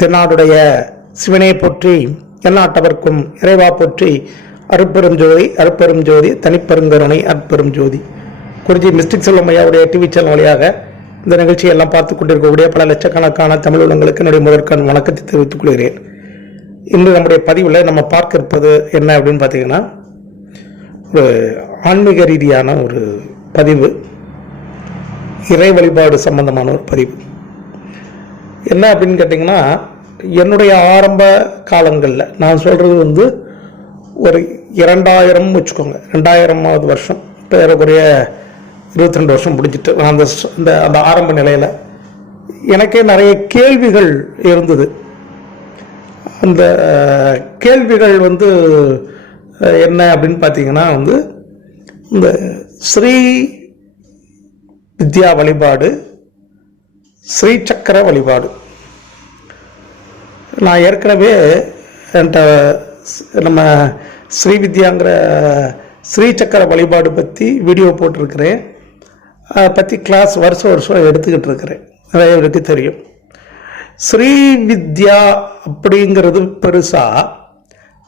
தென்னாடுடைய சிவனே போற்றி எந்நாட்டவர்க்கும் இறைவா போற்றி அருப்பெரும் ஜோதி அருப்பெரும் ஜோதி தனிப்பெருங்கருணை அற்பெரும் ஜோதி. குருஜி மிஸ்டிக் செல்வம் ஐயாவுடைய டிவி சேனல் வழியாக இந்த நிகழ்ச்சியை எல்லாம் பார்த்து கொண்டிருக்கக்கூடிய பல லட்சக்கணக்கான தமிழ் உள்ளங்களுக்கு என்னுடைய முதற்கண் வணக்கத்தை தெரிவித்துக் கொள்கிறேன். இன்று நம்முடைய பதிவில் நம்ம பார்க்க இருப்பது என்ன அப்படின்னு பார்த்தீங்கன்னா ஒரு ஆன்மீக ரீதியான ஒரு பதிவு இறை வழிபாடு சம்பந்தமான ஒரு பதிவு. என்ன அப்படின்னு கேட்டிங்கன்னா என்னுடைய ஆரம்ப காலங்களில் நான் சொல்கிறது வந்து ஒரு இரண்டாயிரம் வச்சுக்கோங்க. ரெண்டாயிரமாவது வருஷம். இப்போ ஏறக்குறைய இருபத்தி ரெண்டு வருஷம் முடிஞ்சிட்டு நான் அந்த அந்த அந்த ஆரம்ப நிலையில் எனக்கே நிறைய கேள்விகள் இருந்தது. அந்த கேள்விகள் வந்து என்ன அப்படின்னு பார்த்தீங்கன்னா வந்து இந்த ஸ்ரீ வித்யா வழிபாடு ஸ்ரீ சக்கர வழிபாடு. நான் ஏற்கனவே என்கிட்ட நம்ம ஸ்ரீ வித்யாங்கிற ஸ்ரீ சக்கர வழிபாடு பற்றி வீடியோ போட்டிருக்கிறேன். அதை பற்றி கிளாஸ் வருஷம் வருஷம் எடுத்துக்கிட்டு இருக்கிறேன். நிறைய பேருக்கு தெரியும். ஸ்ரீ வித்யா அப்படிங்கிறது பெருசா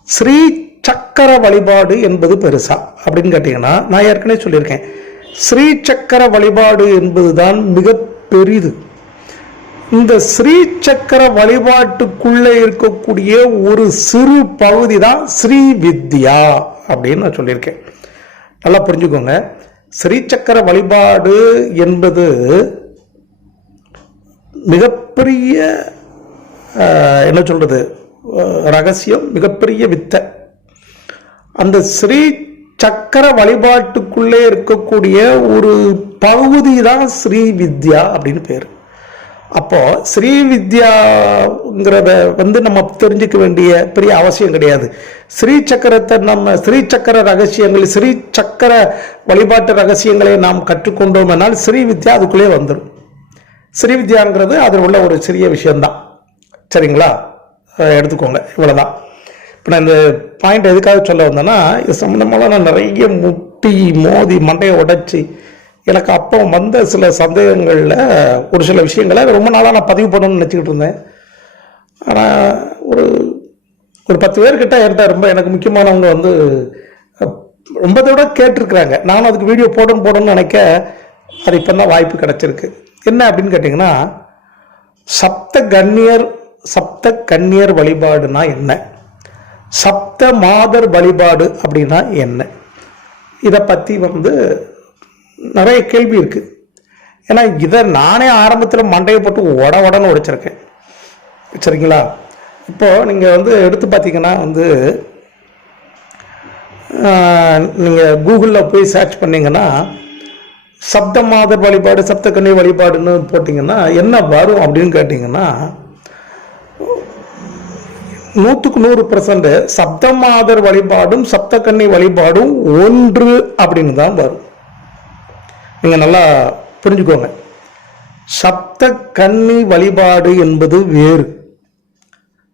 ஸ்ரீ சக்கர வழிபாடு என்பது பெருசா அப்படின்னு கேட்டிங்கன்னா நான் ஏற்கனவே சொல்லியிருக்கேன். ஸ்ரீ சக்கர வழிபாடு என்பதுதான் மிக பெரிது இந்த ஸ்ரீ சக்கர வழிபாட்டுக்குள்ளே இருக்கக்கூடிய ஒரு சிறு பகுதி தான் ஸ்ரீ வித்யா அப்படின்னு நான் சொல்லியிருக்கேன். நல்லா புரிஞ்சுக்கோங்க. ஸ்ரீ சக்கர வழிபாடு என்பது மிகப்பெரிய என்ன சொல்றது ரகசியம் மிகப்பெரிய வித்தை. அந்த ஸ்ரீ சக்கர வழிபாட்டுக்குள்ளே இருக்கக்கூடிய ஒரு பகுதி தான் ஸ்ரீ வித்யா அப்படின்னு பேர். அப்போது ஸ்ரீ வித்யாங்கிறத வந்து நம்ம தெரிஞ்சுக்க வேண்டிய பெரிய அவசியம் கிடையாது. ஸ்ரீ சக்கரத்தை நம்ம ஸ்ரீ சக்கர ரகசியங்கள் ஸ்ரீ சக்கர வழிபாட்டு ரகசியங்களை நாம் கற்றுக்கொண்டோம் என்னால் ஸ்ரீ வித்யா அதுக்குள்ளே வந்துடும் ஸ்ரீ வித்யாங்கிறது அதில் உள்ள ஒரு சிறிய விஷயந்தான் சரிங்களா? எடுத்துக்கோங்க. இவ்வளோதான் இப்போ நான் இந்த பாயிண்ட் எதுக்காக சொல்ல வந்தேன்னா இது சம்மந்தமாக நான் நிறைய முட்டி மோதி மண்டையை உடைச்சி எனக்கு அப்போ வந்த சில சந்தேகங்களில் ஒரு சில விஷயங்களை ரொம்ப நாளாக நான் பதிவு பண்ணணும்னு நினச்சிக்கிட்டு இருந்தேன். ஆனால் ஒரு ஒரு பத்து பேர்கிட்ட என்கிட்ட ரொம்ப எனக்கு முக்கியமானவங்க வந்து ரொம்ப தடவை கேட்டிருக்கிறாங்க. நானும் அதுக்கு வீடியோ போடணும் போடணும்னு நினைக்க அது இப்போ தான் வாய்ப்பு கிடச்சிருக்கு. என்ன அப்படின்னு கேட்டிங்கன்னா சப்த கண்ணியர் சப்த கன்னியர் வழிபாடுனா என்ன? சப்த மாதர் வழிபாடு அப்படின்னா என்ன? இதை பற்றி வந்து நிறைய கேள்வி இருக்குது ஏன்னா இதை நானே ஆரம்பத்தில் மண்டையை போட்டு உட உடன்னு உடைச்சிருக்கேன் சரிங்களா? இப்போது நீங்கள் வந்து எடுத்து பார்த்தீங்கன்னா வந்து நீங்கள் கூகுளில் போய் சர்ச் பண்ணிங்கன்னா சப்த மாதர் வழிபாடு சப்தக்கன்னி வழிபாடுன்னு போட்டிங்கன்னா என்ன வரும் அப்படின்னு கேட்டிங்கன்னா நூற்றுக்கு நூறு பர்சன்ட் சப்த மாதர் வழிபாடும் சப்தக்கன்னி வழிபாடும் ஒன்று அப்படின்னு தான் வரும். நீங்கள் நல்லா புரிஞ்சுக்கோங்க. சப்த கன்னி வழிபாடு என்பது வேறு.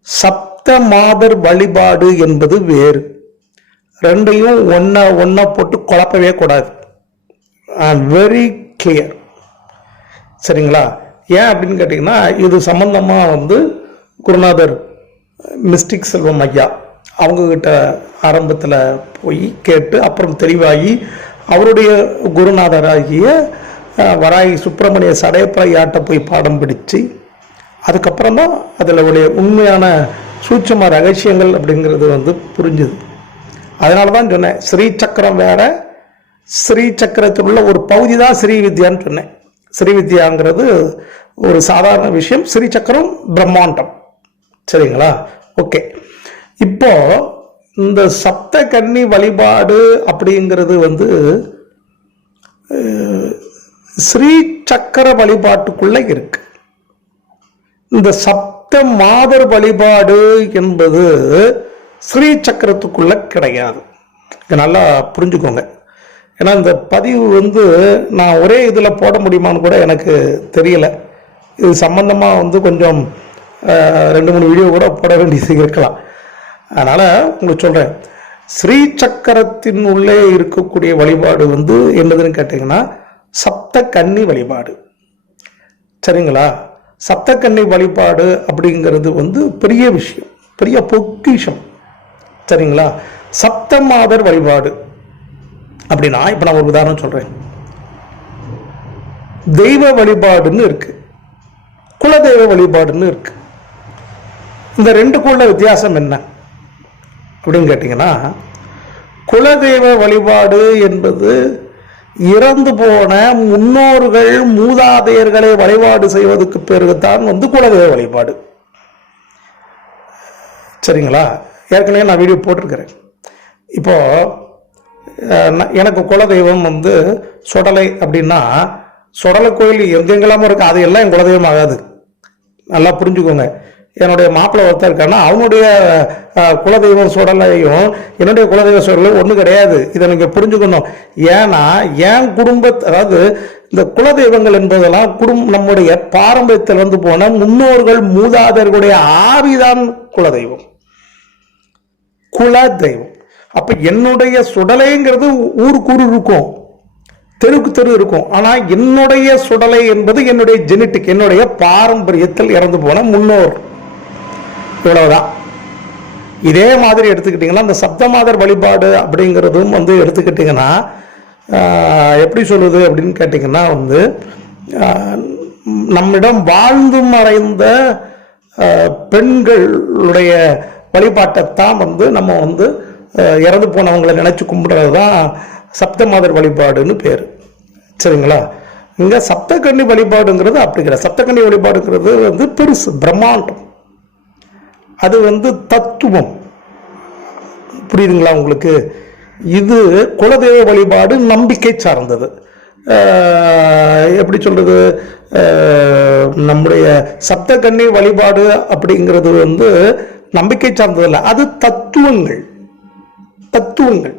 சப்த மாதர் வழிபாடு என்பது வேறு. ரெண்டையும் ஒன்றா ஒன்றா போட்டு குழப்பவே கூடாது. வெரி கிளியர் சரிங்களா? ஏன் அப்படின்னு கேட்டிங்கன்னா இது சம்பந்தமாக வந்து குருநாதர் மிஸ்டிக் செல்வம் ஐயா அவங்கக்கிட்ட ஆரம்பத்தில் போய் கேட்டு அப்புறம் தெளிவாகி அவருடைய குருநாதராகிய வராய் வராகி சுப்பிரமணிய சடையப்பையாட்ட போய் பாடம் பிடிச்சு அதுக்கப்புறம் தான் அதில் உடைய உண்மையான சூட்சம ரகசியங்கள் அப்படிங்கிறது வந்து புரிஞ்சுது. அதனால தான் சொன்னேன் ஸ்ரீ சக்கரம் வேற ஸ்ரீ சக்கரத்தில் உள்ள ஒரு பகுதி தான் ஸ்ரீ வித்யான்னு சொன்னேன். ஸ்ரீ வித்யாங்கிறது ஒரு சாதாரண விஷயம் ஸ்ரீ சக்கரம் பிரம்மாண்டம். சரிங்களா? ஓகே. இப்போது இந்த சப்த கன்னி வழிபாடு அப்படிங்கிறது வந்து ஸ்ரீ சக்கர வழிபாட்டுக்குள்ளே இருக்கு. இந்த சப்த மாதர் வழிபாடு என்பது ஸ்ரீ சக்கரத்துக்குள்ள கிடையாது. இது நல்லா புரிஞ்சுக்கோங்க. ஏன்னா இந்த பதிவு வந்து நான் ஒரே இதில் போட முடியுமான்னு கூட எனக்கு தெரியலை. இது சம்பந்தமாக வந்து கொஞ்சம் ரெண்டு மூணு வீடியோ கூட போட வேண்டியது இருக்கலாம். அதனால் உங்களுக்கு சொல்கிறேன் ஸ்ரீ சக்கரத்தின் உள்ளே இருக்கக்கூடிய வழிபாடு வந்து என்னதுன்னு கேட்டிங்கன்னா சப்த கன்னி வழிபாடு. சரிங்களா? சப்தக்கன்னி வழிபாடு அப்படிங்கிறது வந்து பெரிய விஷயம் பெரிய பொக்கிஷம். சரிங்களா? சப்த மாதர் வழிபாடு அப்படின்னா இப்போ நான் ஒரு உதாரணம் சொல்கிறேன் தெய்வ வழிபாடுன்னு இருக்கு குலதெய்வ வழிபாடுன்னு இருக்கு. இந்த ரெண்டுக்குள்ள வித்தியாசம் என்ன? அப்படின்னு கேட்டிங்கன்னா குலதெய்வ வழிபாடு என்பது இறந்து போன முன்னோர்கள் மூதாதையர்களை வழிபாடு செய்வதற்கு பிறகுதான் வந்து குலதெய்வ வழிபாடு. சரிங்களா? ஏற்கனவே நான் வீடியோ போட்டிருக்கிறேன். இப்போ எனக்கு குலதெய்வம் வந்து சுடலை அப்படின்னா சுடலை கோயில் எங்கெங்கெல்லாமோ இருக்கு. அது எல்லாம் என் குலதெய்வம் ஆகாது. நல்லா புரிஞ்சுக்கோங்க. என்னுடைய மாப்பிள்ளை ஒருத்தர் இருக்கான்னா அவனுடைய குலதெய்வம் சுடலையும் என்னுடைய குலதெய்வ சுடலையும் ஒன்றும் கிடையாது. இதை நீங்கள் புரிஞ்சுக்கணும். ஏன்னா என் குடும்ப அதாவது இந்த குலதெய்வங்கள் என்பதெல்லாம் குடும் நம்முடைய பாரம்பரியத்தில் வந்து போன முன்னோர்கள் மூதாதையர்களுடைய ஆவிதான் குலதெய்வம். குலதெய்வம். அப்போ என்னுடைய சுடலைங்கிறது ஊருக்கு இருக்கும். தெருக்கு தெரு இருக்கும். ஆனால் என்னுடைய சுடலை என்பது என்னுடைய ஜெனட்டிக் என்னுடைய பாரம்பரியத்தில் இறந்து போன முன்னோர். இவ்வளவுதான். இதே மாதிரி எடுத்துக்கிட்டிங்கன்னா இந்த சப்தமாதர் வழிபாடு அப்படிங்கிறதும் வந்து எடுத்துக்கிட்டிங்கன்னா எப்படி சொல்லுது அப்படின்னு கேட்டிங்கன்னா வந்து நம்மிடம் வாழ்ந்து மறைந்த பெண்களுடைய வழிபாட்டைத்தான் வந்து நம்ம வந்து இறந்து போனவங்களை நினச்சி கும்பிடுறது தான் சப்தமாதர் வழிபாடுன்னு பேர். சரிங்களா? இங்கே சப்தகன்னி வழிபாடுங்கிறது அப்படி கிடையாது. சப்தகன்னி வழிபாடுங்கிறது வந்து பெருசு பிரம்மாண்டம். அது வந்து தத்துவம். புரியுதுங்களா உங்களுக்கு? இது குலதெய்வ வழிபாடு நம்பிக்கை சார்ந்தது. எப்படி சொல்கிறது நம்முடைய சப்தகன்னி வழிபாடு அப்படிங்கிறது வந்து நம்பிக்கை சார்ந்தது இல்லை. அது தத்துவங்கள். தத்துவங்கள்.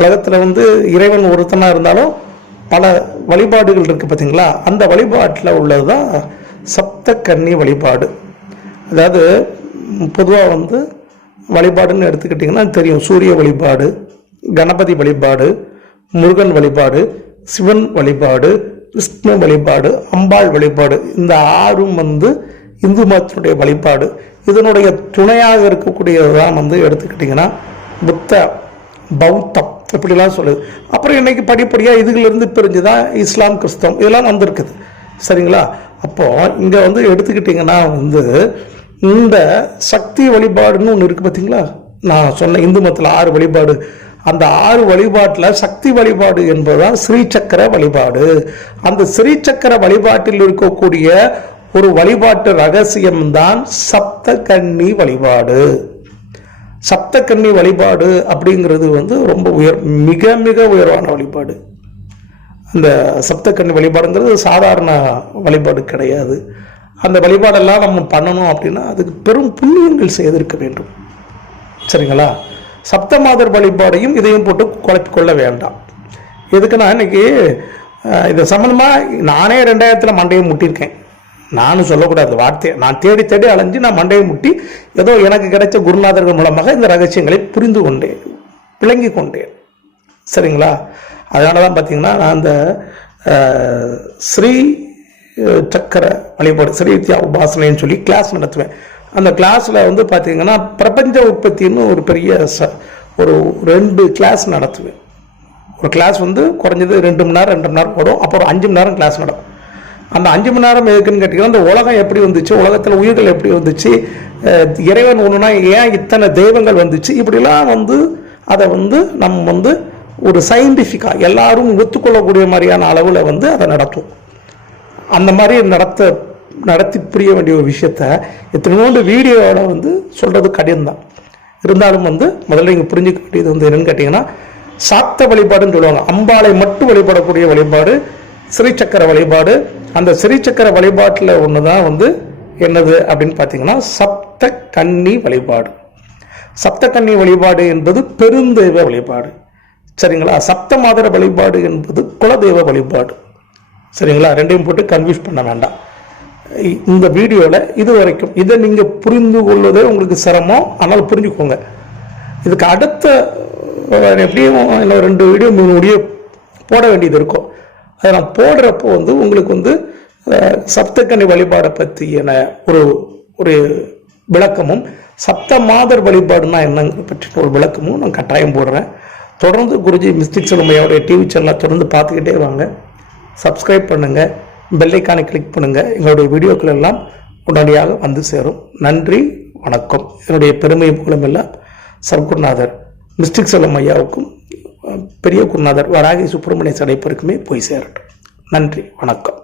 உலகத்தில் வந்து இறைவன் ஒருத்தனாக இருந்தாலும் பல வழிபாடுகள் இருக்குது பார்த்தீங்களா அந்த வழிபாட்டில் உள்ளதுதான் சப்த கன்னி வழிபாடு. அதாவது பொதுவாக வந்து வழிபாடுன்னு எடுத்துக்கிட்டிங்கன்னா தெரியும். சூரிய வழிபாடு கணபதி வழிபாடு முருகன் வழிபாடு சிவன் வழிபாடு விஷ்ணு வழிபாடு அம்பாள் வழிபாடு. இந்த ஆறும் வந்து இந்து மதத்தினுடைய வழிபாடு. இதனுடைய துணையாக இருக்கக்கூடியது தான் வந்து எடுத்துக்கிட்டிங்கன்னா புத்த பௌத்தம். இப்படிலாம் சொல்லுது அப்புறம் இன்றைக்கி படிப்படியாக இதுலேருந்து பிரிஞ்சு தான் இஸ்லாம் கிறிஸ்தவம் இதெல்லாம் வந்திருக்குது. சரிங்களா? அப்போது இங்கே வந்து எடுத்துக்கிட்டிங்கன்னா வந்து இந்த சக்தி வழிபாடுன்னு ஒன்று இருக்குது பார்த்தீங்களா நான் சொன்ன இந்து மதத்தில் ஆறு வழிபாடு. அந்த ஆறு வழிபாட்டில் சக்தி வழிபாடு என்பதுதான் ஸ்ரீசக்கர வழிபாடு. அந்த ஸ்ரீசக்கர வழிபாட்டில் இருக்கக்கூடிய ஒரு வழிபாட்டு ரகசியம்தான் சப்த கன்னி வழிபாடு. சப்தக்கன்னி வழிபாடு அப்படிங்கிறது வந்து ரொம்ப உயர் மிக மிக உயர்வான வழிபாடு. அந்த சப்தகன்னி வழிபாடுங்கிறது சாதாரண வழிபாடு கிடையாது. அந்த வழிபாடெல்லாம் நம்ம பண்ணணும் அப்படின்னா அதுக்கு பெரும் புண்ணியங்கள் செய்திருக்க வேண்டும். சரிங்களா? சப்தமாதர் வழிபாடையும் இதையும் போட்டு குழப்பிக்கொள்ள வேண்டாம். எதுக்குன்னா இன்னைக்கு அஹ், இது சம்மந்தமாக நானே ரெண்டாயிரத்தில் மண்டையை முட்டியிருக்கேன். நானும் சொல்லக்கூடாது வார்த்தையை நான் தேடி தேடி அலைஞ்சு நான் மண்டையை முட்டி ஏதோ எனக்கு கிடைச்ச குருநாதர்கள் மூலமாக இந்த ரகசியங்களை புரிந்து கொண்டேன் விளங்கி கொண்டேன். சரிங்களா? அதனால தான் பார்த்தீங்கன்னா நான் அந்த ஸ்ரீ சக்கர வழிபாடு சரித்யா வித்யா உபாசனைன்னு சொல்லி கிளாஸ் நடத்துவேன். அந்த கிளாஸில் வந்து பார்த்தீங்கன்னா பிரபஞ்ச உற்பத்தின்னு ஒரு பெரிய ச ஒரு ரெண்டு கிளாஸ் நடத்துவேன். ஒரு கிளாஸ் வந்து குறைஞ்சது ரெண்டு மணி நேரம் ரெண்டு மணி நேரம் ஓடும் அப்புறம் அஞ்சு மணி நேரம் கிளாஸ் நடக்கும். அந்த அஞ்சு மணி நேரம் எதுக்குன்னு கேட்டிங்கன்னா இந்த உலகம் எப்படி வந்துச்சு உலகத்தில் உயிர்கள் எப்படி வந்துச்சு இறைவன் ஒன்றுனா ஏன் இத்தனை தெய்வங்கள் வந்துச்சு இப்படிலாம் வந்து அதை வந்து நம்ம வந்து ஒரு சயின்டிஃபிக்காக எல்லாரும் ஒத்துக்கொள்ளக்கூடிய மாதிரியான அளவில் வந்து அதை நடத்தும் அந்த மாதிரி நடத்த நடத்தி புரிய வேண்டிய ஒரு விஷயத்த எத்தனையோண்டு வீடியோவோட வந்து சொல்கிறது கடினம்தான். இருந்தாலும் வந்து முதல்ல நீங்கள் புரிஞ்சுக்க வேண்டியது வந்து என்னென்னு கேட்டிங்கன்னா சாத்த வழிபாடுன்னு சொல்லுவாங்க. அம்பாளை மட்டும் வழிபடக்கூடிய வழிபாடு ஸ்ரீசக்கர வழிபாடு. அந்த சிறிச்சக்கர வழிபாட்டில் ஒன்று தான் வந்து என்னது அப்படின்னு பார்த்தீங்கன்னா சப்த கன்னி வழிபாடு. சப்த கன்னி வழிபாடு என்பது பெருந்தெய்வ வழிபாடு. சரிங்களா? சப்த மாதர வழிபாடு என்பது குலதெய்வ வழிபாடு. சரிங்களா? ரெண்டையும் போட்டு கன்ஃபியூஸ் பண்ண வேண்டாம். இ- இந்த வீடியோவில் இது வரைக்கும் இதை நீங்கள் புரிந்து கொள்வதே உங்களுக்கு சிரமம். ஆனால் புரிஞ்சுக்கோங்க. இதுக்கு அடுத்த எப்படியும் இன்னும் ரெண்டு வீடியோ மூணு வீடியோ போட வேண்டியது இருக்கும். அதை நான் போடுறப்போ வந்து உங்களுக்கு வந்து அஹ், வழிபாடை பற்றியன ஒரு ஒரு விளக்கமும் சப்த மாதர் வழிபாடுனா என்னங்கிற பற்றின ஒரு விளக்கமும் நான் கட்டாயம் போடுறேன். தொடர்ந்து குருஜி மிஸ்டிக் செல்லுமையோடைய டிவி சேனலாக தொடர்ந்து பார்த்துக்கிட்டே வாங்க. சப்ஸ்கிரைப் பண்ணுங்கள் பெல்லைக்கானை கிளிக் பண்ணுங்கள் எங்களுடைய வீடியோக்கள் எல்லாம் உடனடியாக வந்து சேரும். நன்றி வணக்கம். என்னுடைய பெருமை மூலமெல்லாம் சர்க்குருநாதர் மிஸ்டிக் செல்லம் ஐயாவுக்கும் பெரிய குருநாதர் வராகி சுப்பிரமணிய சடைப்பருக்குமே போய் சேரட்டும். நன்றி வணக்கம்.